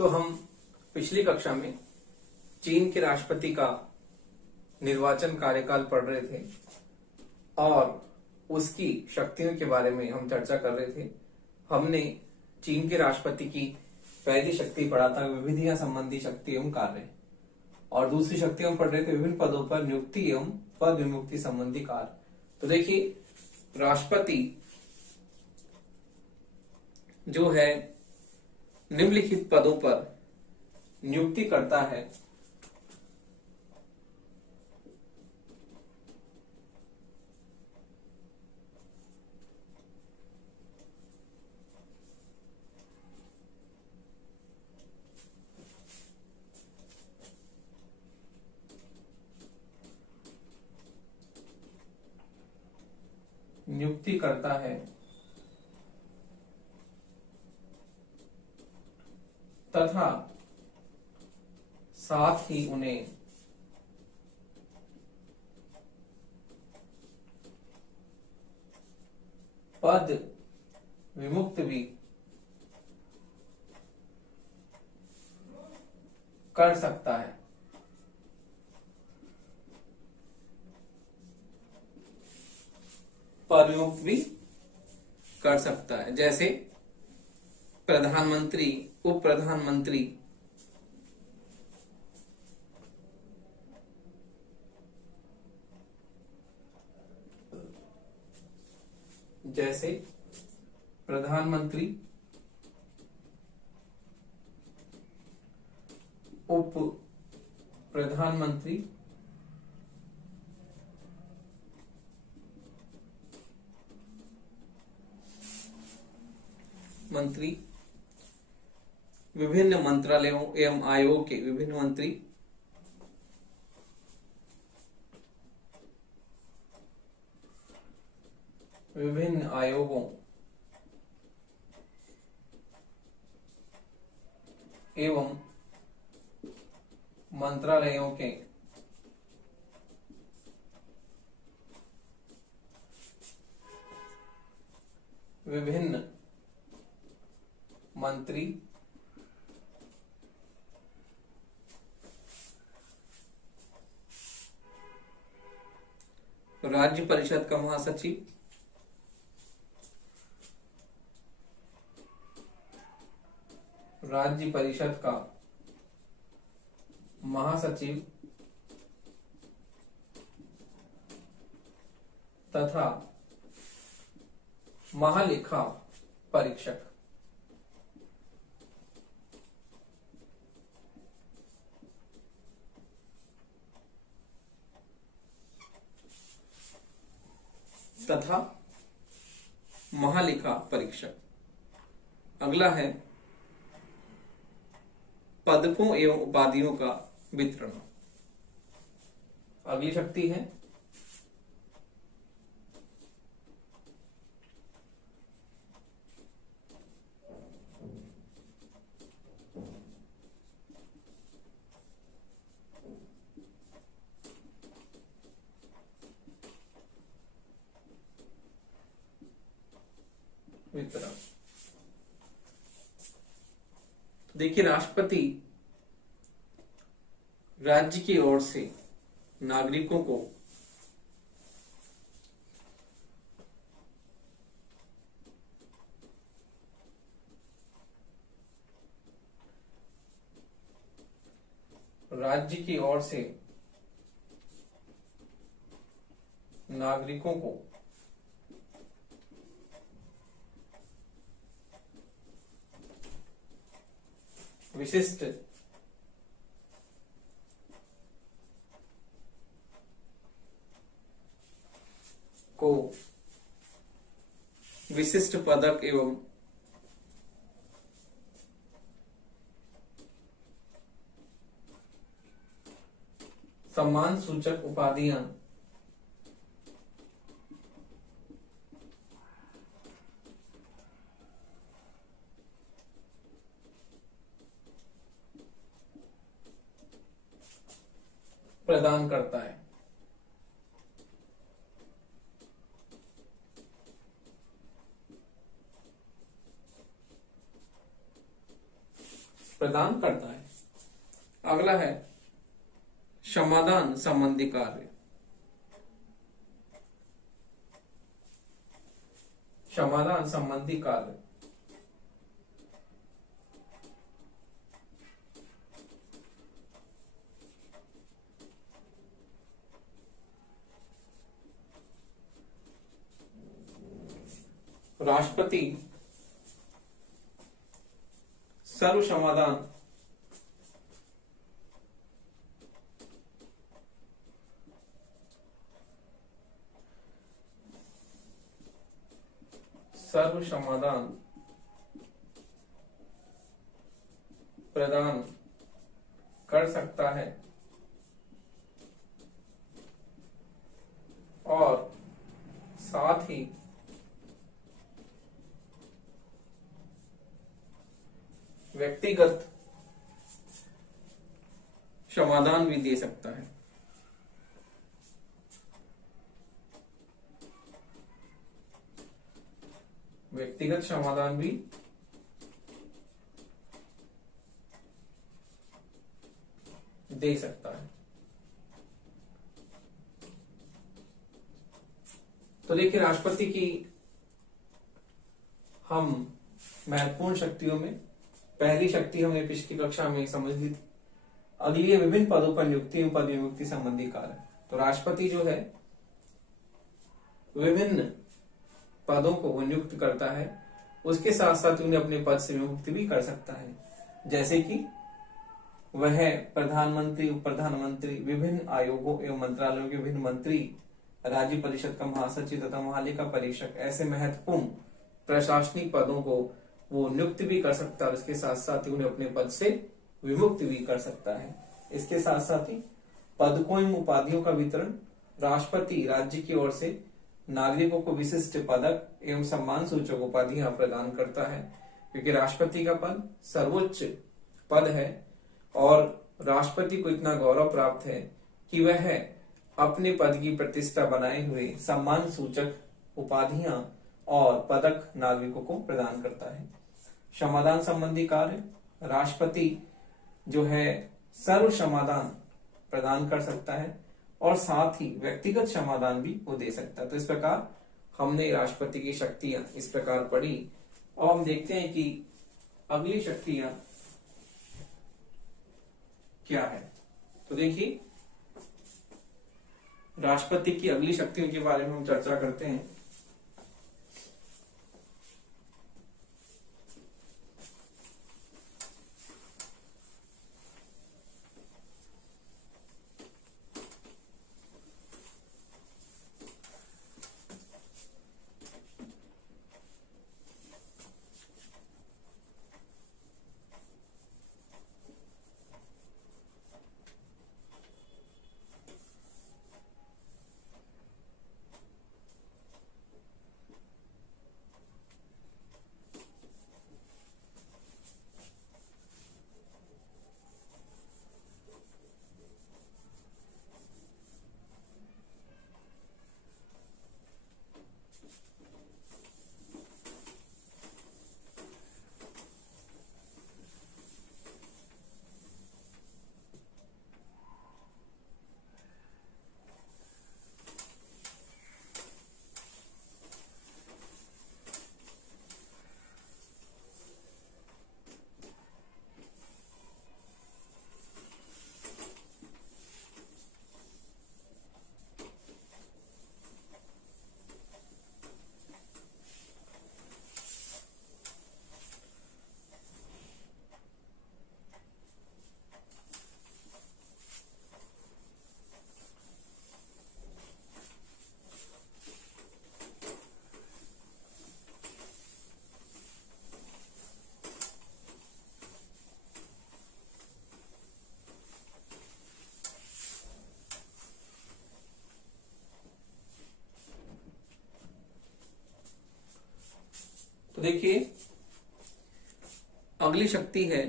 तो हम पिछली कक्षा में चीन के राष्ट्रपति का निर्वाचन कार्यकाल पढ़ रहे थे और उसकी शक्तियों के बारे में हम चर्चा कर रहे थे। हमने चीन के राष्ट्रपति की पहली शक्ति पढ़ा था विविधियां संबंधी शक्ति एवं कार्य, और दूसरी शक्ति हम पढ़ रहे थे विभिन्न पदों पर नियुक्ति एवं पद विमुक्ति संबंधी कार्य। तो देखिए, राष्ट्रपति जो है निम्नलिखित पदों पर नियुक्ति करता है। नियुक्ति करता है तथा साथ ही उन्हें पद विमुक्त भी कर सकता है। पद विमुक्त भी कर सकता है, जैसे प्रधानमंत्री, उप प्रधानमंत्री, जैसे प्रधानमंत्री, उप प्रधानमंत्री, मंत्री, विभिन्न मंत्रालयों एवं आयोगों के विभिन्न मंत्री, विभिन्न आयोगों एवं मंत्रालयों के विभिन्न मंत्री, राज्य परिषद का महासचिव, राज्य परिषद का महासचिव तथा महालेखा परीक्षक। तथा महालेखा परीक्षक। अगला है पदकों एवं उपाधियों का वितरण। अगली शक्ति है वितरण। देखिए, राष्ट्रपति राज्य की ओर से नागरिकों को विशिष्ट विशिष्ट पदक एवं सम्मान सूचक उपाधियां प्रदान करता है। प्रदान करता है। अगला है समाधान संबंधी कार्य। समाधान संबंधी कार्य राष्ट्रपति सर्व समाधान प्रदान कर सकता है और साथ ही व्यक्तिगत समाधान भी दे सकता है। व्यक्तिगत समाधान भी दे सकता है। तो देखिए, राष्ट्रपति की हम महत्वपूर्ण शक्तियों में पहली शक्ति हमने पिछली कक्षा में समझ ली थी। अगली है विभिन्न पदों पर नियुक्ति एवं पद विमुक्ति संबंधी कार्य। तो राष्ट्रपति जो है विभिन्न पदों को वो नियुक्त करता है, उसके साथ साथ उन्हें अपने पद से विमुक्त भी कर सकता है। जैसे कि वह प्रधानमंत्री, उप प्रधानमंत्री, विभिन्न आयोगों एवं मंत्रालयों के विभिन्न मंत्री, राज्य परिषद का महासचिव तथा महालेखा परीक्षक, ऐसे महत्वपूर्ण प्रशासनिक पदों को वो नियुक्त भी कर सकता है। इसके साथ साथ ही उन्हें अपने पद से विमुक्त भी कर सकता है। इसके साथ साथ ही पदकों एवं उपाधियों का वितरण राष्ट्रपति राज्य की ओर से नागरिकों को विशिष्ट पदक एवं सम्मान सूचक उपाधियां प्रदान करता है, क्योंकि राष्ट्रपति का पद सर्वोच्च पद है और राष्ट्रपति को इतना गौरव प्राप्त है कि वह अपने पद की प्रतिष्ठा बनाए हुए सम्मान सूचक उपाधियां और पदक नागरिकों को प्रदान करता है। समाधान संबंधी कार्य राष्ट्रपति जो है सर्व समाधान प्रदान कर सकता है और साथ ही व्यक्तिगत समाधान भी वो दे सकता है। तो इस प्रकार हमने राष्ट्रपति की शक्तियां इस प्रकार पढ़ी और हम देखते हैं कि अगली शक्तियां क्या है। तो देखिए, राष्ट्रपति की अगली शक्तियों के बारे में हम चर्चा करते हैं। तो देखिए, अगली शक्ति है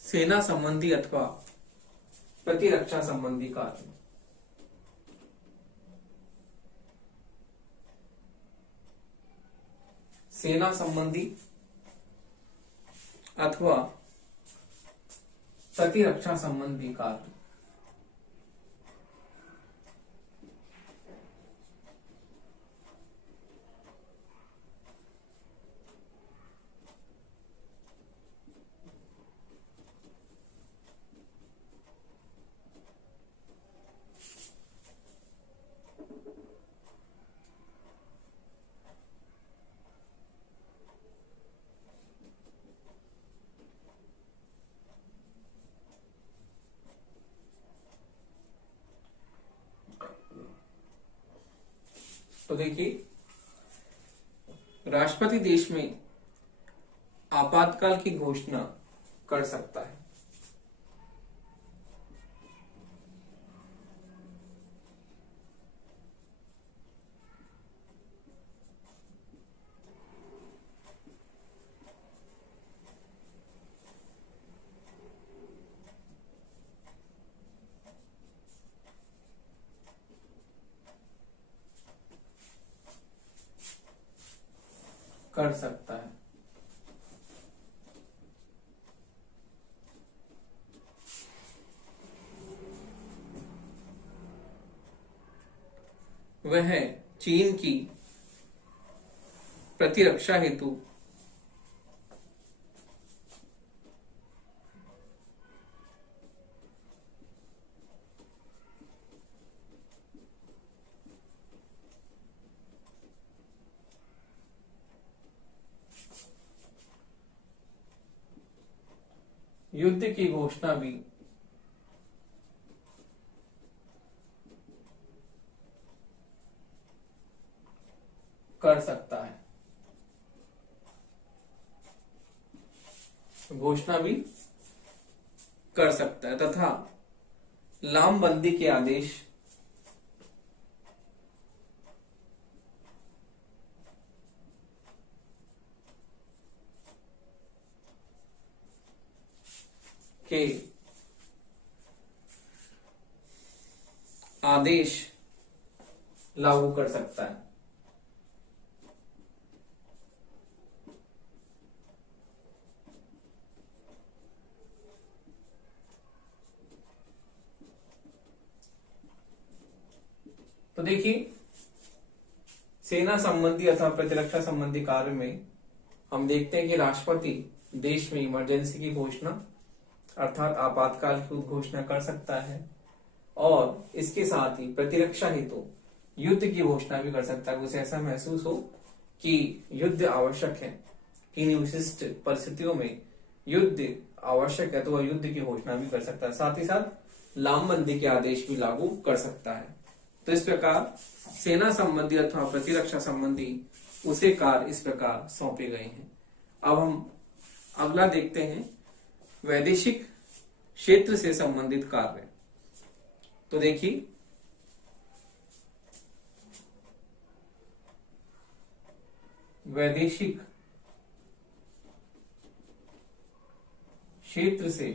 सेना संबंधी अथवा प्रतिरक्षा संबंधी कार्य। सेना संबंधी अथवा प्रतिरक्षा संबंधी कार्य। तो देखिए, राष्ट्रपति देश में आपातकाल की घोषणा कर सकता है। कर सकता है। वह चीन की प्रतिरक्षा हेतु युद्ध की घोषणा भी कर सकता है। घोषणा भी कर सकता है तथा लामबंदी के आदेश के आदेश लागू कर सकता है। तो देखिए, सेना संबंधी अथवा प्रतिरक्षा संबंधी कार्य में हम देखते हैं कि राष्ट्रपति देश में इमरजेंसी की घोषणा अर्थात आपातकाल की घोषणा कर सकता है और इसके साथ ही प्रतिरक्षा हेतु युद्ध की घोषणा भी कर सकता है। उसे ऐसा महसूस हो कि युद्ध आवश्यक है, किन्हीं विशिष्ट परिस्थितियों में युद्ध आवश्यक है तो वह युद्ध की घोषणा भी कर सकता है। साथ ही साथ लामबंदी के आदेश भी लागू कर सकता है। तो इस प्रकार सेना संबंधी अथवा प्रतिरक्षा संबंधी उसे कार्य इस प्रकार सौंपे गए हैं। अब हम अगला देखते हैं, वैदेशिक क्षेत्र से संबंधित कार्य। तो देखिए, वैदेशिक क्षेत्र से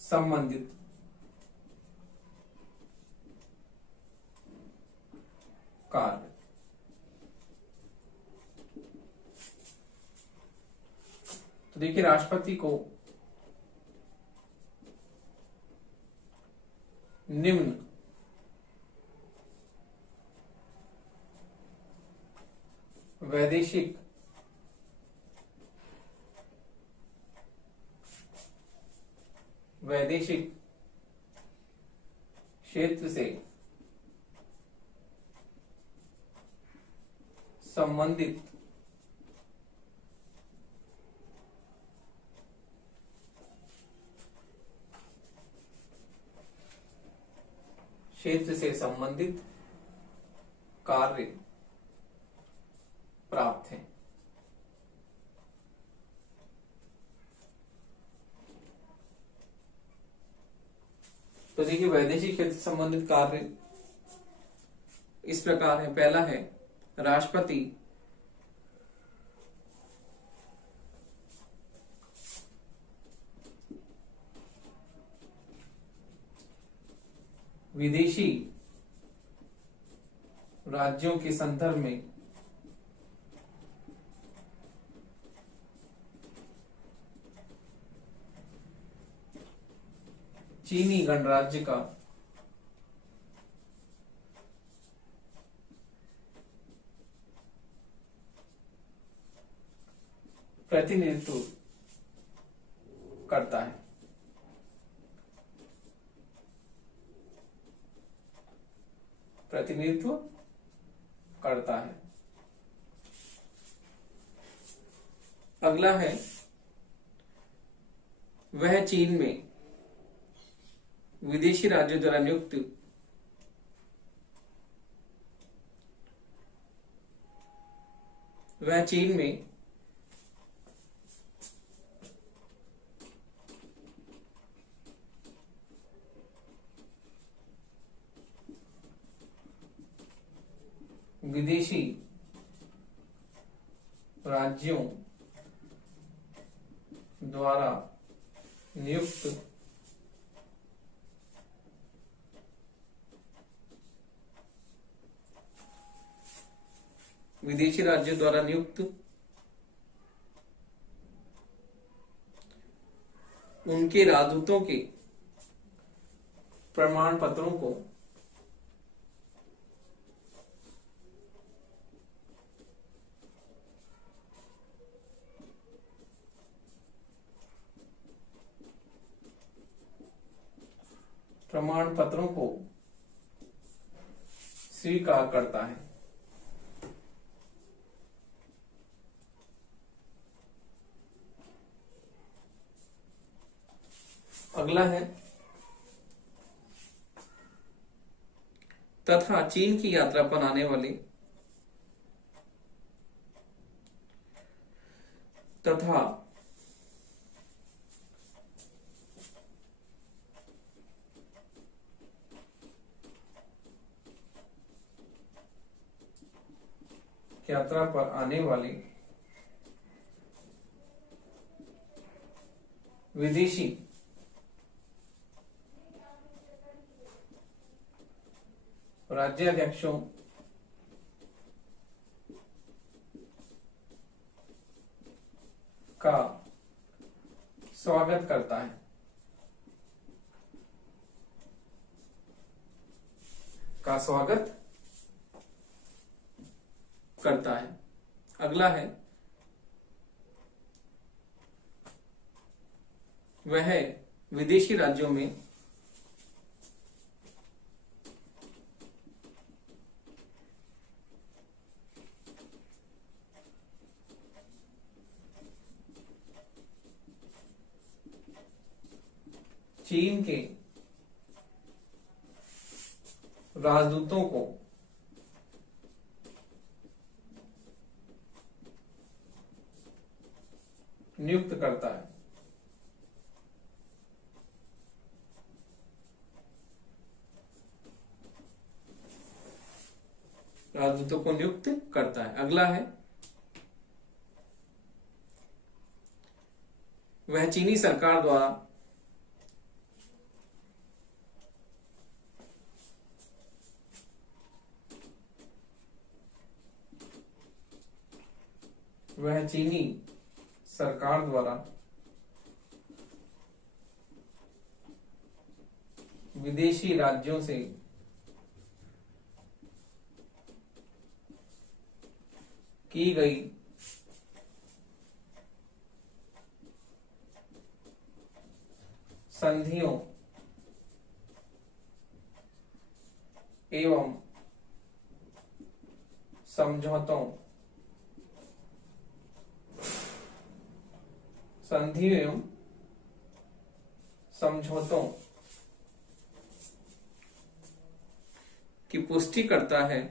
संबंधित कार्य। तो देखिए, राष्ट्रपति को निम्न वैदेशिक क्षेत्र से संबंधित कार्य प्राप्त है। तो देखिए, वैदेशिक क्षेत्र से संबंधित कार्य इस प्रकार है। पहला है, राष्ट्रपति विदेशी राज्यों के संदर्भ में चीनी गणराज्य का प्रतिनिधित्व करता है। प्रतिनिधित्व करता है। अगला है, वह चीन में विदेशी राज्यों द्वारा नियुक्त वह चीन में विदेशी राज्यों द्वारा नियुक्त विदेशी राज्यों द्वारा नियुक्त उनके राजदूतों के प्रमाण पत्रों को स्वीकार करता है। अगला है, तथा चीन की यात्रा पर आने वाले तथा यात्रा पर आने वाले विदेशी राज्याध्यक्षों का स्वागत करता है। अगला है, वह विदेशी राज्यों में चीन के राजदूतों को नियुक्त करता है। राजदूतों को नियुक्त करता है। अगला है, वह चीनी सरकार द्वारा विदेशी राज्यों से की गई संधियों एवं समझौतों की पुष्टि करता है।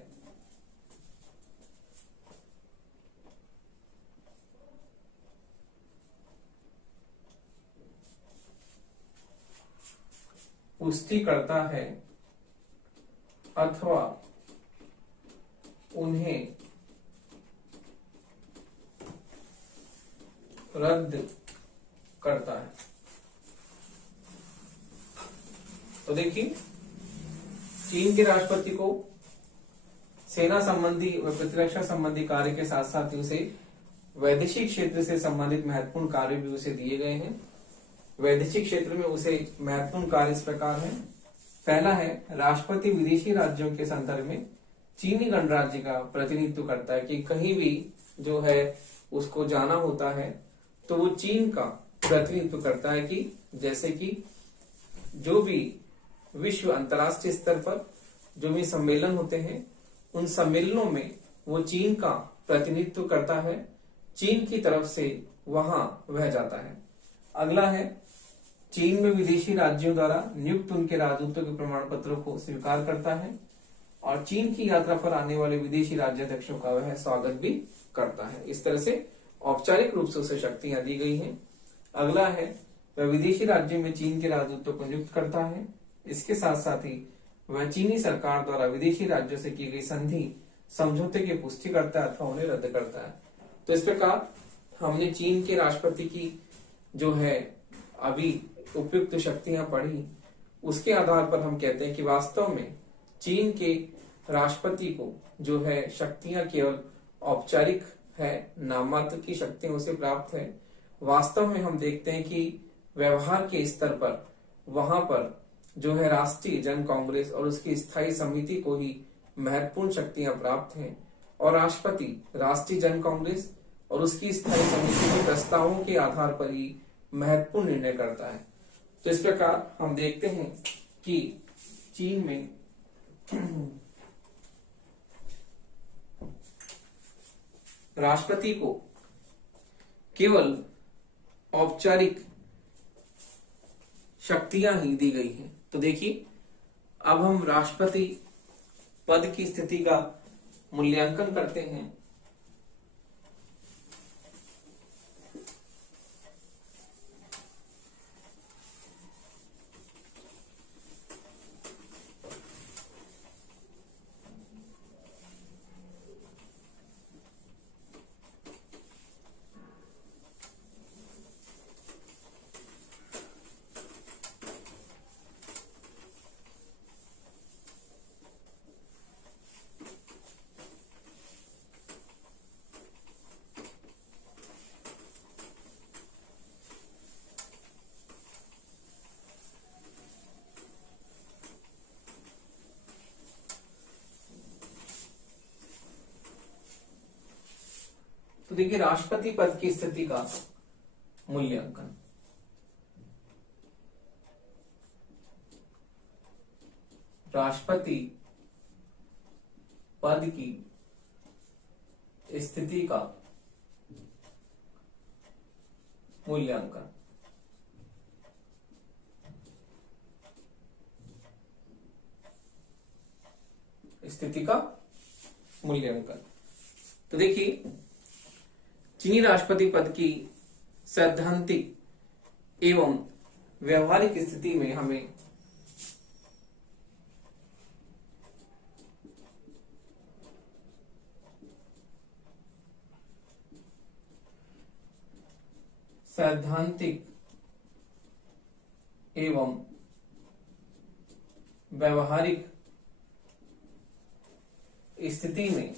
अथवा उन्हें रद्द करता है। तो देखिए, चीन के राष्ट्रपति को सेना संबंधी व प्रतिरक्षा संबंधी कार्य के साथ साथ उसे वैदेशिक क्षेत्र से संबंधित महत्वपूर्ण कार्य भी उसे दिए गए हैं। वैदेशिक क्षेत्र में उसे महत्वपूर्ण कार्य इस प्रकार है। पहला है, राष्ट्रपति विदेशी राज्यों के संदर्भ में चीनी गणराज्य का प्रतिनिधित्व करता है कि कहीं भी जो है उसको जाना होता है तो वो चीन का प्रतिनिधित्व करता है कि जैसे कि जो भी विश्व अंतर्राष्ट्रीय स्तर पर जो भी सम्मेलन होते हैं उन सम्मेलनों में वो चीन का प्रतिनिधित्व करता है, चीन की तरफ से वहां वह जाता है। अगला है, चीन में विदेशी राज्यों द्वारा नियुक्त उनके राजदूतों के प्रमाण पत्रों को स्वीकार करता है और चीन की यात्रा पर आने वाले विदेशी राज्याध्यक्षों का वह स्वागत भी करता है। इस तरह से औपचारिक रूप से उसे शक्तियां दी गई हैं। अगला है, वह विदेशी राज्यों में चीन के राजदूतों को नियुक्त करता है। इसके साथ साथ ही वह चीनी सरकार द्वारा विदेशी राज्यों से की गई संधि समझौते की पुष्टि करता है अथवा उन्हें रद्द करता है। तो इस प्रकार हमने चीन के राष्ट्रपति की जो है अभी उपयुक्त शक्तियां पढ़ी, उसके आधार पर हम कहते हैं कि वास्तव में चीन के राष्ट्रपति को जो है शक्तियां केवल औपचारिक है, नाम मात्र की शक्तियां उसे प्राप्त है। वास्तव में हम देखते हैं कि व्यवहार के स्तर पर वहां पर जो है राष्ट्रीय जन कांग्रेस और उसकी स्थायी समिति को ही महत्वपूर्ण शक्तियां प्राप्त हैं और राष्ट्रपति राष्ट्रीय जन कांग्रेस और उसकी स्थायी समिति के प्रस्तावों के आधार पर ही महत्वपूर्ण निर्णय करता है। तो इस प्रकार हम देखते हैं कि चीन में राष्ट्रपति को केवल औपचारिक शक्तियां ही दी गई हैं। तो देखिए, अब हम राष्ट्रपति पद की स्थिति का मूल्यांकन करते हैं। तो देखिए, राष्ट्रपति पद की स्थिति का मूल्यांकन। राष्ट्रपति पद की स्थिति का मूल्यांकन। स्थिति का मूल्यांकन। तो देखिए, चीनी राष्ट्रपति पद की सैद्धांतिक एवं व्यवहारिक स्थिति में हमें सैद्धांतिक एवं व्यवहारिक स्थिति में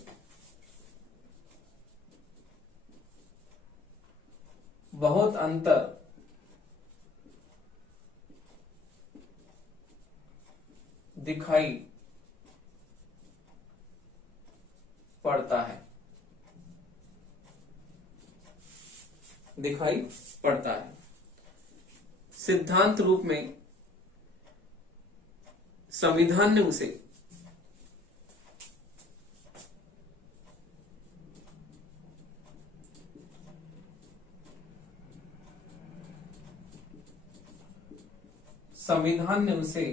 बहुत अंतर दिखाई पड़ता है। सिद्धांत रूप में संविधान ने उसे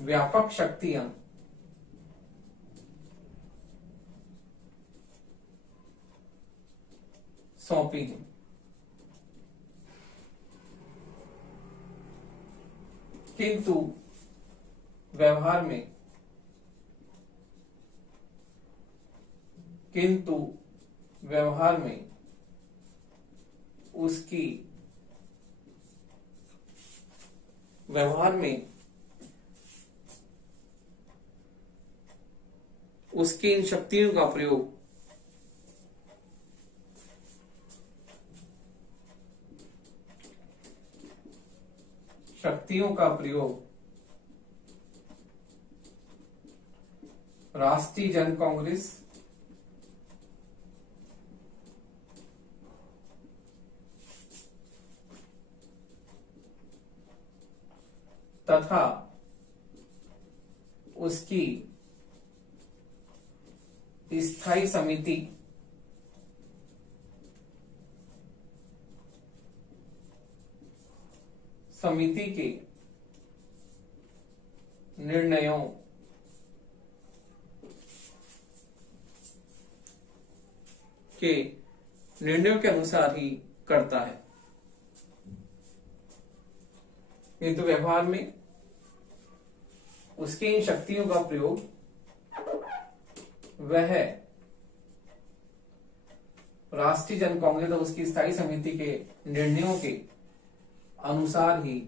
व्यापक शक्तियां सौंपी हैं। किंतु व्यवहार में उसकी व्यवहार में उसकी इन शक्तियों का प्रयोग राष्ट्रीय जन कांग्रेस तथा उसकी स्थायी समिति के निर्णयों के अनुसार ही करता है। ये तो व्यवहार में उसकी इन शक्तियों का प्रयोग वह राष्ट्रीय जन कांग्रेस और उसकी स्थायी समिति के निर्णयों के अनुसार ही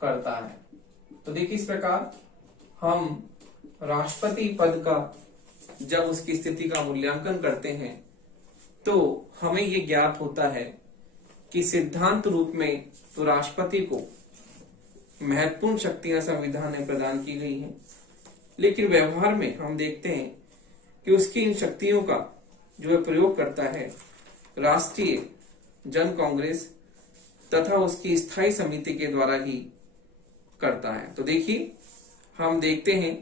करता है। तो देखिए, इस प्रकार हम राष्ट्रपति पद का जब उसकी स्थिति का मूल्यांकन करते हैं तो हमें यह ज्ञात होता है कि सिद्धांत रूप में तो राष्ट्रपति को महत्वपूर्ण शक्तियां संविधान में प्रदान की गई हैं, लेकिन व्यवहार में हम देखते हैं कि उसकी इन शक्तियों का जो है प्रयोग करता है राष्ट्रीय जन कांग्रेस तथा उसकी स्थायी समिति के द्वारा ही करता है। तो देखिए, हम देखते हैं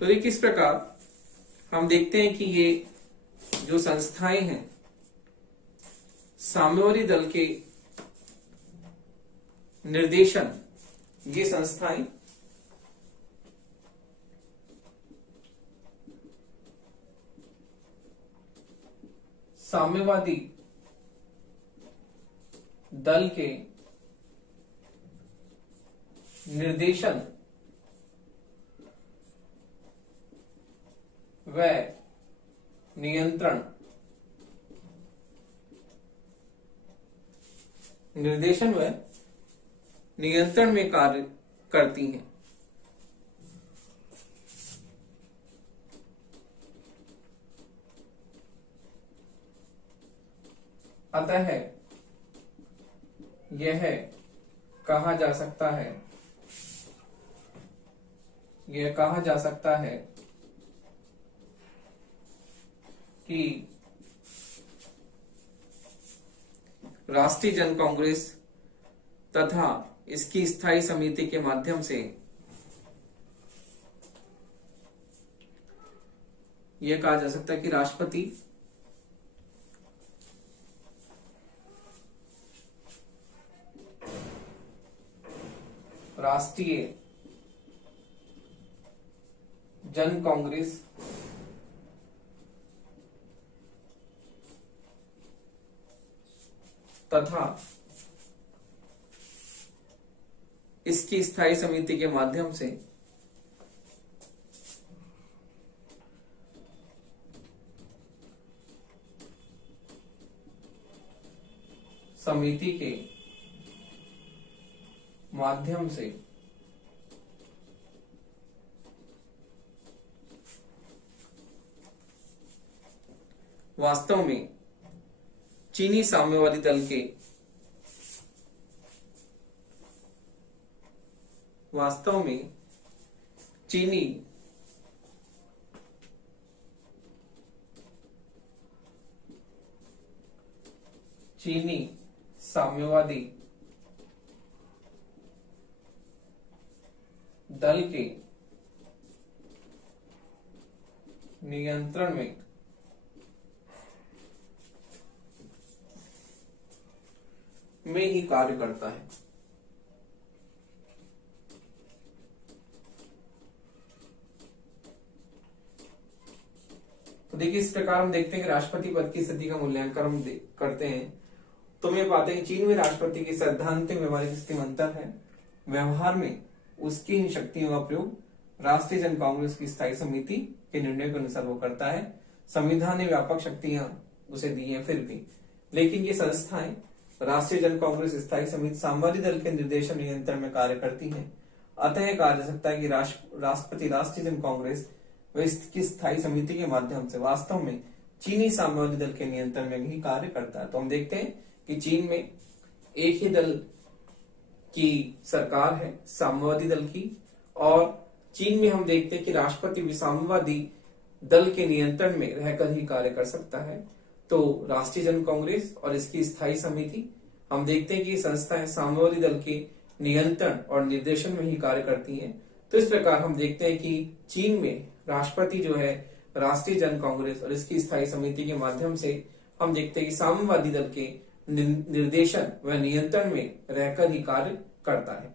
तो देखिए, इस प्रकार हम देखते हैं कि ये जो संस्थाएं हैं साम्यवादी दल के निर्देशन, ये संस्थाएं साम्यवादी दल के निर्देशन व नियंत्रण में कार्य करती हैं। अतः यह कहा जा सकता है कि राष्ट्रीय जन कांग्रेस तथा इसकी स्थायी समिति के माध्यम से यह कहा जा सकता है कि राष्ट्रपति राष्ट्रीय जन कांग्रेस तथा इसकी स्थायी समिति के माध्यम से वास्तव में चीनी साम्यवादी दल के चीनी साम्यवादी दल के नियंत्रण में ही कार्य करता है। तो देखिए, इस प्रकार हम देखते हैं कि राष्ट्रपति पद की स्थिति का मूल्यांकन हम करते हैं तो मैं पाते हैं कि चीन में राष्ट्रपति की सैद्धांतिक व्यवहारिक स्थिति में अंतर है। व्यवहार में उसकी इन शक्तियों का प्रयोग राष्ट्रीय जन कांग्रेस की स्थायी समिति के निर्णय के अनुसार वो करता है। संविधान ने व्यापक शक्तियां उसे दी हैं फिर भी, लेकिन ये संस्थाएं राष्ट्रीय जन कांग्रेस स्थायी समिति सामवादी दल के निर्देशन नियंत्रण में कार्य करती हैं। अतः कहा जा सकता है कि राष्ट्रपति राष्ट्रीय जन कांग्रेस व इसकी स्थायी समिति के माध्यम से वास्तव में चीनी साम्यवादी दल के नियंत्रण में ही कार्य करता है। तो हम देखते हैं कि चीन में एक ही दल की सरकार है, साम्यवादी दल की, और चीन में हम देखते हैं कि राष्ट्रपति भी साम्यवादी दल के नियंत्रण में रहकर ही कार्य कर सकता है। तो राष्ट्रीय जन कांग्रेस और इसकी स्थायी समिति, हम देखते हैं कि संस्थाएं साम्यवादी दल के नियंत्रण और निर्देशन में ही कार्य करती हैं। तो इस प्रकार हम देखते हैं कि चीन में राष्ट्रपति जो है राष्ट्रीय जन कांग्रेस और इसकी स्थायी समिति के माध्यम से हम देखते हैं कि साम्यवादी दल के निर्देशन व नियंत्रण में रहकर ही कार्य करता है।